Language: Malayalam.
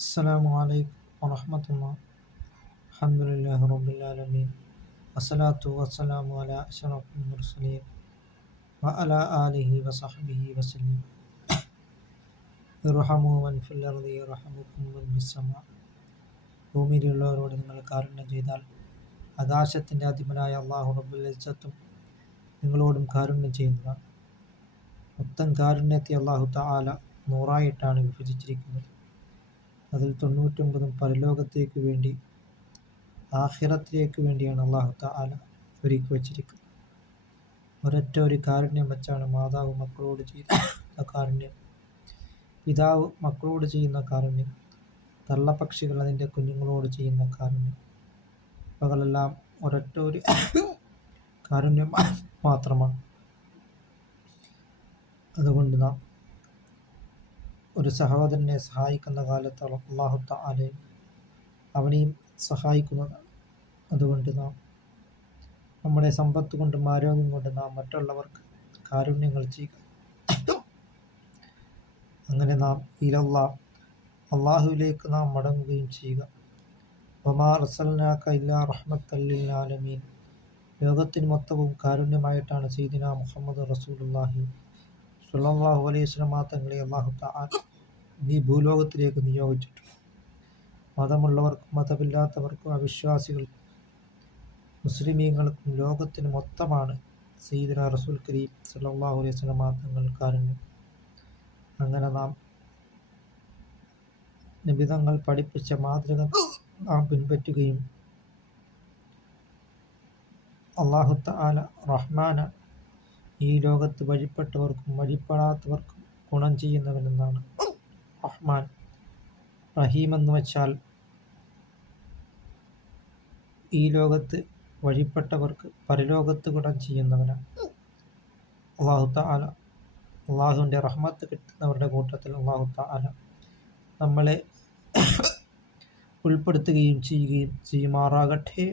അസ്സലാമു അലൈക്കും വറഹ്മത്തുള്ളാഹി. അൽഹംദുലില്ലാഹി റബ്ബിൽ ആലമീൻ. വസ്സലാത്തു വസ്സലാമു അലാ അഷ്റഫിൽ മുർസലീൻ വഅലാ ആലിഹി വസഹ്ബിഹി വസല്ലം. ഇർഹമൂ മൻ ഫിൽ അർളി യർഹമുക്കും മൻ ഫിസ് സമാ. ഭൂമിയിലുള്ളവരോട് നിങ്ങൾ കാരുണ്യം ചെയ്താൽ ആകാശത്തിൻ്റെ അധിപനായ അല്ലാഹു റബ്ബുൽ ഇസ്സത്തും നിങ്ങളോടും കാരുണ്യം ചെയ്യുന്നതാണ്. മൊത്തം കാരുണ്യത്തെ അല്ലാഹു തആല 100 വിഭജിച്ചിരിക്കുന്നത്. അതിൽ 99 പരലോകത്തേക്ക് വേണ്ടി, ആഖിറത്തിലേക്ക് വേണ്ടിയാണ് അല്ലാഹു തആല ഒരുക്കി വച്ചിരിക്കുന്നത്. ഒരൊറ്റ ഒരു കാരുണ്യം വെച്ചാണ് മാതാവ് മക്കളോട് ചെയ്യുന്ന കാരുണ്യം, പിതാവ് മക്കളോട് ചെയ്യുന്ന കാരുണ്യം, തള്ളപ്പക്ഷികൾ അതിൻ്റെ കുഞ്ഞുങ്ങളോട് ചെയ്യുന്ന കാരുണ്യം, അവകളെല്ലാം ഒരൊറ്റ ഒരു കാരുണ്യം മാത്രമാണ്. അതുകൊണ്ട് നാം ഒരു സഹോദരനെ സഹായിക്കുന്ന കാലത്തോളം അല്ലാഹു തആലയും അവനെയും സഹായിക്കുന്നതാണ്. അതുകൊണ്ട് നാം നമ്മുടെ സമ്പത്ത് കൊണ്ടും ആരോഗ്യം കൊണ്ടും നാം മറ്റുള്ളവർക്ക് കാരുണ്യങ്ങൾ ചെയ്യുക. അങ്ങനെ നാം അള്ളാഹുവിലേക്ക് നാം മടങ്ങുകയും ചെയ്യുക. വമാ അർസൽനാക ഇല്ലാ റഹ്മത്തൽ ലിൽ ആലമീൻ. ലോകത്തിന് മൊത്തവും കാരുണ്യമായിട്ടാണ് സയ്യിദുനാ മുഹമ്മദ് റസൂലുള്ളാഹി സ്വല്ലല്ലാഹു അലൈഹി വസല്ലം തങ്ങളെ അല്ലാഹു തആല ഈ ഭൂലോകത്തിലേക്ക് നിയോഗിച്ചിട്ടുണ്ട്. മതമുള്ളവർക്കും മതമില്ലാത്തവർക്കും അവിശ്വാസികൾക്കും മുസ്ലിമീങ്ങൾക്കും ലോകത്തിന് മൊത്തമാണ് സയ്യിദുനാ റസൂൽ കരീം സ്വല്ലല്ലാഹു അലൈഹി വസല്ലം തങ്ങൾ കാരുണ്യം. അങ്ങനെ നാം നബി തങ്ങൾ പഠിപ്പിച്ച മാതൃക നാം പിൻപറ്റുകയും അല്ലാഹു തആല റഹ്മാന, ഈ ലോകത്ത് വഴിപ്പെട്ടവർക്കും വഴിപ്പെടാത്തവർക്കും ഗുണം ചെയ്യുന്നവനെന്നാണ്. റഹ്മാൻ, റഹീം എന്ന് വെച്ചാൽ ഈ ലോകത്ത് വഴിപ്പെട്ടവർക്ക് പരലോകത്ത് ഗുണം ചെയ്യുന്നവനാണ്. അല്ലാഹു തആല അള്ളാഹുവിൻ്റെ റഹ്മത്ത് കിട്ടുന്നവരുടെ കൂട്ടത്തിൽ അല്ലാഹു തആല നമ്മളെ ഉൾപ്പെടുത്തുകയും ചെയ്യുമാറാകട്ടെ.